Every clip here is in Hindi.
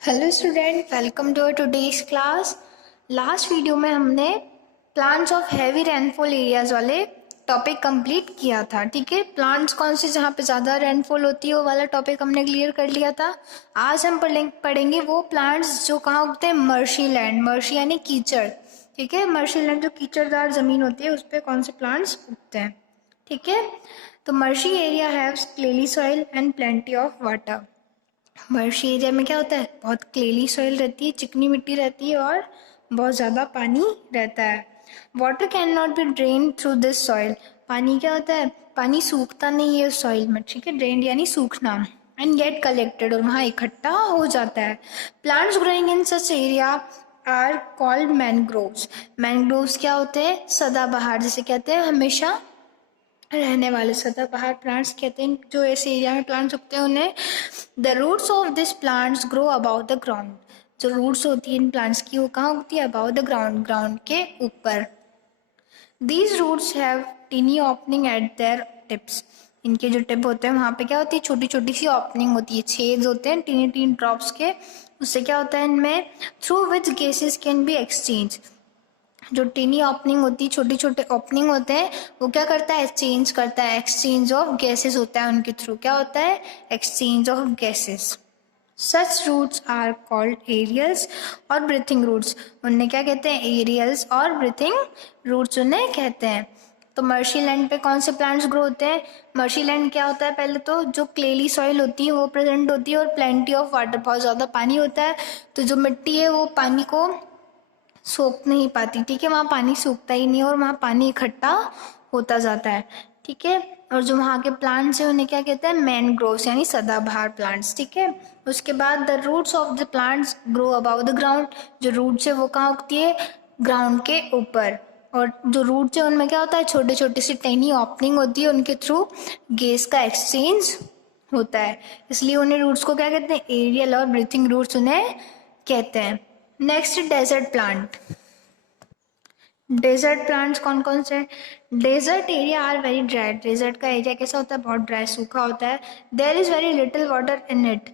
Hello student, welcome to today's class. Last video में हमने plants of heavy rainfall areas वाले टॉपिक कंप्लीट किया था। ठीक है, प्लांट्स कौन से जहाँ पे ज़्यादा रेनफॉल होती है वो वाला टॉपिक हमने क्लियर कर लिया था। आज हम पढ़ेंगे वो प्लांट्स जो कहाँ उगते हैं, मर्शी लैंड। मर्शी यानी कीचड़। ठीक है, मर्शी लैंड जो कीचड़दार ज़मीन होती है उस पर कौन से प्लांट्स उगते हैं। ठीक है, तो marshy area has clayey soil and plenty of water. Marshy area में क्या होता है, बहुत क्लेली सॉइल रहती है, चिकनी मिट्टी रहती है और बहुत ज़्यादा पानी रहता है। Water can not be drain through this soil. पानी क्या होता है, पानी सूखता नहीं है उस सॉइल में। ठीक है, ड्रेन यानी सूखना। एंड गेट कलेक्टेड, और वहाँ इकट्ठा हो जाता है। Plants growing in such area are called mangroves. Mangroves क्या होते हैं, सदाबहार, जिसे कहते हैं हमेशा रहने वाले सदाबहार प्लांट्स कहते हैं। जो ऐसे एरिया में प्लांट्स उगते हैं उन्हें। The roots of this plants grow about the ground. जो रूट्स होती है इन प्लांट्स की वो कहाँ उगती है, अबाउट द ग्राउंड, ग्राउंड के ऊपर। These roots have tiny opening at their tips. इनके जो टिप होते हैं वहाँ पे क्या होती है, छोटी छोटी सी ओपनिंग होती है, छेद होते हैं टीनी टीनी ड्रॉप्स के। उससे क्या होता है इनमें, through which gases can be exchange. जो टीनी ओपनिंग होती है, छोटे छोटे ओपनिंग होते हैं, वो क्या करता है, एक्सचेंज करता है। एक्सचेंज ऑफ गैसेस होता है उनके थ्रू। क्या होता है, exchange of gases. Such roots are called aerials और ब्रीथिंग रूट्स। उन्हें क्या कहते हैं, एरियल्स और ब्रीथिंग रूट्स उन्हें कहते हैं। तो मर्शी लैंड पे कौन से प्लांट्स ग्रो होते हैं। मर्शी लैंड क्या होता है, पहले तो जो क्लेली सॉइल होती है वो प्रेजेंट होती है और प्लेंटी ऑफ वाटर, बहुत ज़्यादा पानी होता है। तो जो मिट्टी है वो पानी को सोख नहीं पाती। ठीक है, वहाँ पानी सूखता ही नहीं और वहाँ पानी इकट्ठा होता जाता है। ठीक है, और जो वहाँ के प्लांट्स हैं उन्हें क्या कहते हैं, मैनग्रोव्स यानी सदाबहार प्लांट्स। ठीक है, उसके बाद the roots of the plants grow about the ground. जो रूट्स है वो कहाँ उगती है, ग्राउंड के ऊपर। और जो रूट्स है उनमें क्या होता है, छोटे छोटे सी टेनी ओपनिंग होती है, उनके थ्रू गैस का एक्सचेंज होता है। इसलिए उन्हें रूट्स को क्या कहते हैं, एरियल और ब्रीथिंग रूट्स उन्हें कहते हैं। Next, desert plant. Desert plants कौन कौन से, desert area are very dry. Desert का एरिया कैसा होता है, बहुत ड्राई, सूखा होता है। There is very little water in it,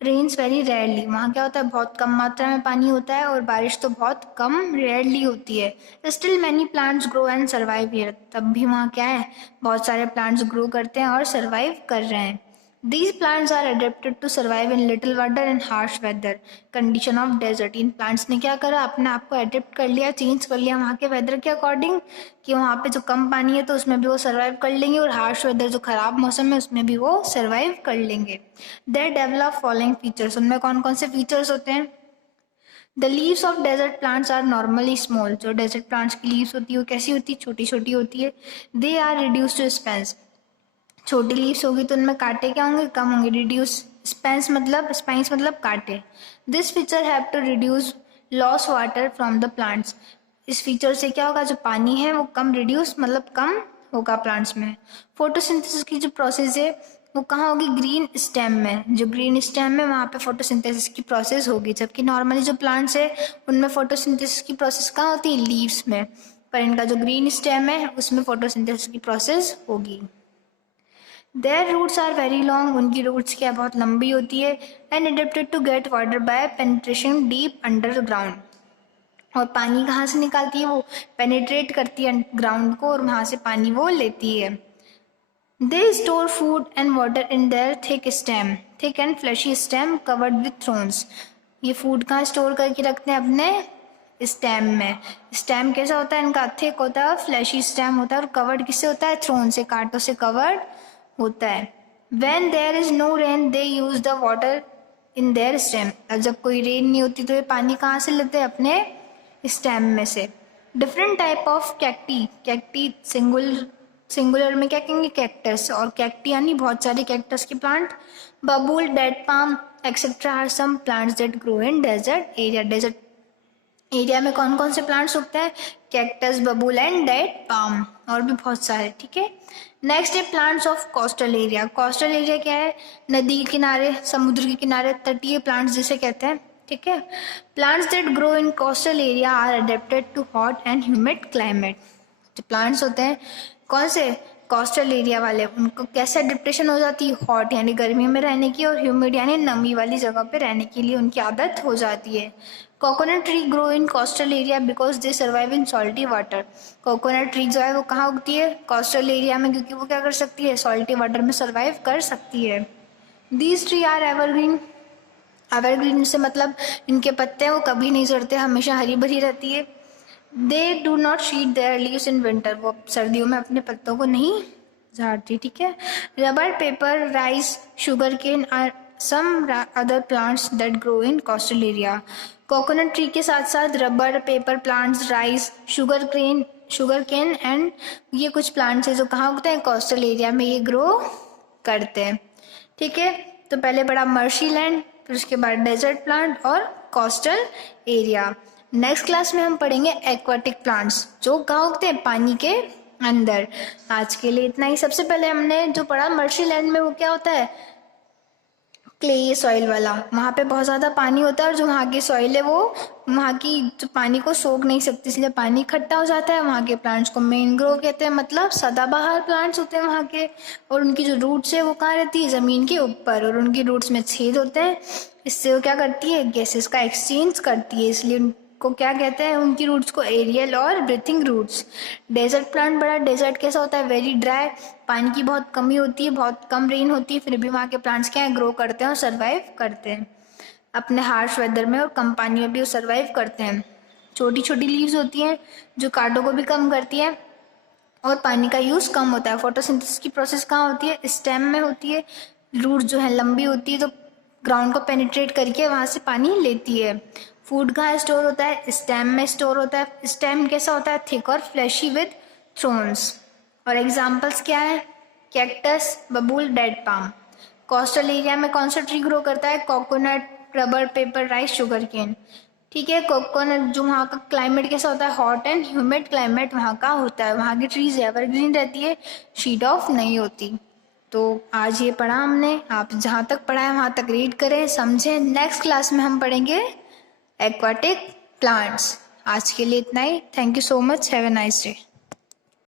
rains very rarely. वहाँ क्या होता है, बहुत कम मात्रा में पानी होता है और बारिश तो बहुत कम रेयरली होती है। Still many plants grow and survive here. तब भी वहाँ क्या है, बहुत सारे प्लांट्स ग्रो करते हैं और सर्वाइव कर रहे हैं। These plants are adapted to survive in little water and harsh weather condition of desert. In plants ने क्या करा, अपने आप को अडेप्ट कर लिया, चेंज कर लिया वहाँ के वेदर के अकॉर्डिंग, कि वहाँ पे जो कम पानी है तो उसमें भी वो सर्वाइव कर लेंगे और हार्श वेदर जो खराब मौसम है उसमें भी वो सर्वाइव कर लेंगे। They develop following features. उनमें कौन कौन से फीचर्स होते हैं। The leaves of desert plants are normally small. जो डेजर्ट प्लांट्स की लीव्स होती है वो कैसी होती है, छोटी छोटी होती है। They are reduce to spines. छोटी लीव्स होगी तो उनमें कांटे क्या होंगे, कम होंगे। रिड्यूस स्पेंस मतलब, स्पाइंस मतलब कांटे। This feature have to reduce loss water from the plants. इस फीचर से क्या होगा, जो पानी है वो कम, रिड्यूस मतलब कम होगा प्लांट्स में। फोटोसिंथेसिस की जो प्रोसेस है वो कहाँ होगी, ग्रीन स्टेम में। जो ग्रीन स्टेम है वहाँ पे फोटोसिंथेसिस की प्रोसेस होगी, जबकि नॉर्मली जो प्लांट्स है उनमें फोटोसिंथेसिस की प्रोसेस कहाँ होती है, लीव्स में। पर इनका जो ग्रीन स्टेम है उसमें फोटोसिंथेसिस की प्रोसेस होगी। Their roots are very long. उनकी रूट्स क्या बहुत लंबी होती है। And adapted to get water by penetration deep underground. और पानी कहाँ से निकालती है, वो पेनिट्रेट करती है ग्राउंड को और वहाँ से पानी वो लेती है। They store food and water in their thick stem, thick and fleshy stem covered with thrones. ये फूड कहाँ स्टोर करके रखते हैं, अपने स्टेम में। स्टेम कैसा होता है इनका, थिक होता है, फ्लैशी स्टेम होता है और कवर्ड किससे होता है, थ्रोन से, कांटों से कवर्ड होता है। When there is no rain, they use the water in their stem. अब जब कोई रेन नहीं होती तो ये पानी कहाँ से लेते हैं, अपने स्टेम में से। Different type of cacti, cacti singular में क्या कहेंगे, कैक्टस, और कैक्टी यानी बहुत सारे कैक्टस के प्लांट। बबूल, date palm etcetera are some plants that grow in desert area. Desert area में कौन कौन से प्लांट्स उगते हैं, कैक्टस, बबूल एंड डेड पाम, और भी बहुत सारे। ठीक है, नेक्स्ट है plants of coastal area. Coastal area क्या है, नदी के किनारे, समुद्र के किनारे, तटीय प्लांट्स जिसे कहते हैं। ठीक है, plants that grow in coastal area are adapted to hot and humid climate. जो प्लांट्स होते हैं कौन से, कोस्टल एरिया वाले, उनको कैसे एडिप्टेशन हो जाती है, हॉट यानी गर्मी में रहने की, और ह्यूमिड यानी नमी वाली जगह पे रहने के लिए उनकी आदत हो जाती है। Coconut tree grow in coastal area because they survive in salty water. Coconut tree जो है वो कहाँ उगती है, कोस्टल एरिया में, क्योंकि वो क्या कर सकती है, सॉल्टी वाटर में सर्वाइव कर सकती है। These tree are evergreen. Evergreen से मतलब इनके पत्ते वो कभी नहीं झड़ते, हमेशा हरी भरी रहती है। They do not sheet there leaves in winter. वो सर्दियों में अपने पत्तों को नहीं झाड़ती, ठीक है। Rubber, pepper, rice, sugar cane are some other plants that grow in coastal area. Coconut tree के साथ साथ rubber, pepper plants, rice, sugar cane and ये कुछ प्लांट्स हैं जो कहाँ उगते हैं, कोस्टल एरिया में ये ग्रो करते हैं, ठीक है। तो पहले पढ़ा मर्शी लैंड, फिर उसके बाद डेजर्ट प्लांट और कोस्टल एरिया। नेक्स्ट क्लास में हम पढ़ेंगे एक्वाटिक प्लांट्स जो कहाँ उगते हैं, पानी के अंदर। आज के लिए इतना ही। सबसे पहले हमने जो पढ़ा मर्शी लैंड में, वो क्या होता है, क्ले सॉइल वाला, वहाँ पे बहुत ज़्यादा पानी होता है और जो वहाँ की सॉइल है वो वहाँ की जो पानी को सोख नहीं सकती, इसलिए पानी इकट्ठा हो जाता है। वहाँ के प्लांट्स को मैंग्रोव कहते हैं, मतलब सदाबहार प्लांट्स होते हैं वहाँ के। और उनकी जो रूट्स है वो कहाँ रहती है, ज़मीन के ऊपर, और उनकी रूट्स में छेद होते हैं। इससे वो क्या करती है, गैसेस का एक्सचेंज करती है, इसलिए उनको क्या कहते हैं, उनकी रूट्स को एरियल और ब्रीथिंग रूट्स। डेजर्ट प्लांट बड़ा, डेजर्ट कैसा होता है, वेरी ड्राई, पानी की बहुत कमी होती है, बहुत कम रेन होती है, फिर भी वहाँ के प्लांट्स क्या है, ग्रो करते हैं और सर्वाइव करते हैं अपने हार्श वेदर में, और कम पानी में भी वो सर्वाइव करते हैं। छोटी छोटी लीव्स होती हैं जो कार्डों को भी कम करती है और पानी का यूज़ कम होता है। फोटोसिंथेसिस की प्रोसेस कहाँ होती है, स्टेम में होती है। रूट जो है लंबी होती है तो ग्राउंड को पेनिट्रेट करके वहाँ से पानी लेती है। फूड कहाँ स्टोर होता है, स्टेम में स्टोर होता है। स्टेम कैसा होता है, थिक और फ्लैशी विद थ्रोन्स। और एग्जाम्पल्स क्या है, कैक्टस, बबूल, डेड पाम। कोस्टल एरिया में कौन सा ट्री ग्रो करता है, coconut, rubber, pepper, rice, sugar cane, ठीक है। कोकोनट जो वहाँ का क्लाइमेट कैसा होता है, हॉट एंड ह्यूमिड क्लाइमेट वहाँ का होता है। वहाँ की ट्रीज एवरग्रीन रहती है, शीट ऑफ नहीं होती। तो आज ये पढ़ा हमने, आप जहाँ तक पढ़ा है वहाँ तक रीड करें, समझें। नेक्स्ट क्लास में हम पढ़ेंगे एक्वाटिक प्लांट्स। आज के लिए इतना ही। Thank you so much, have a nice day.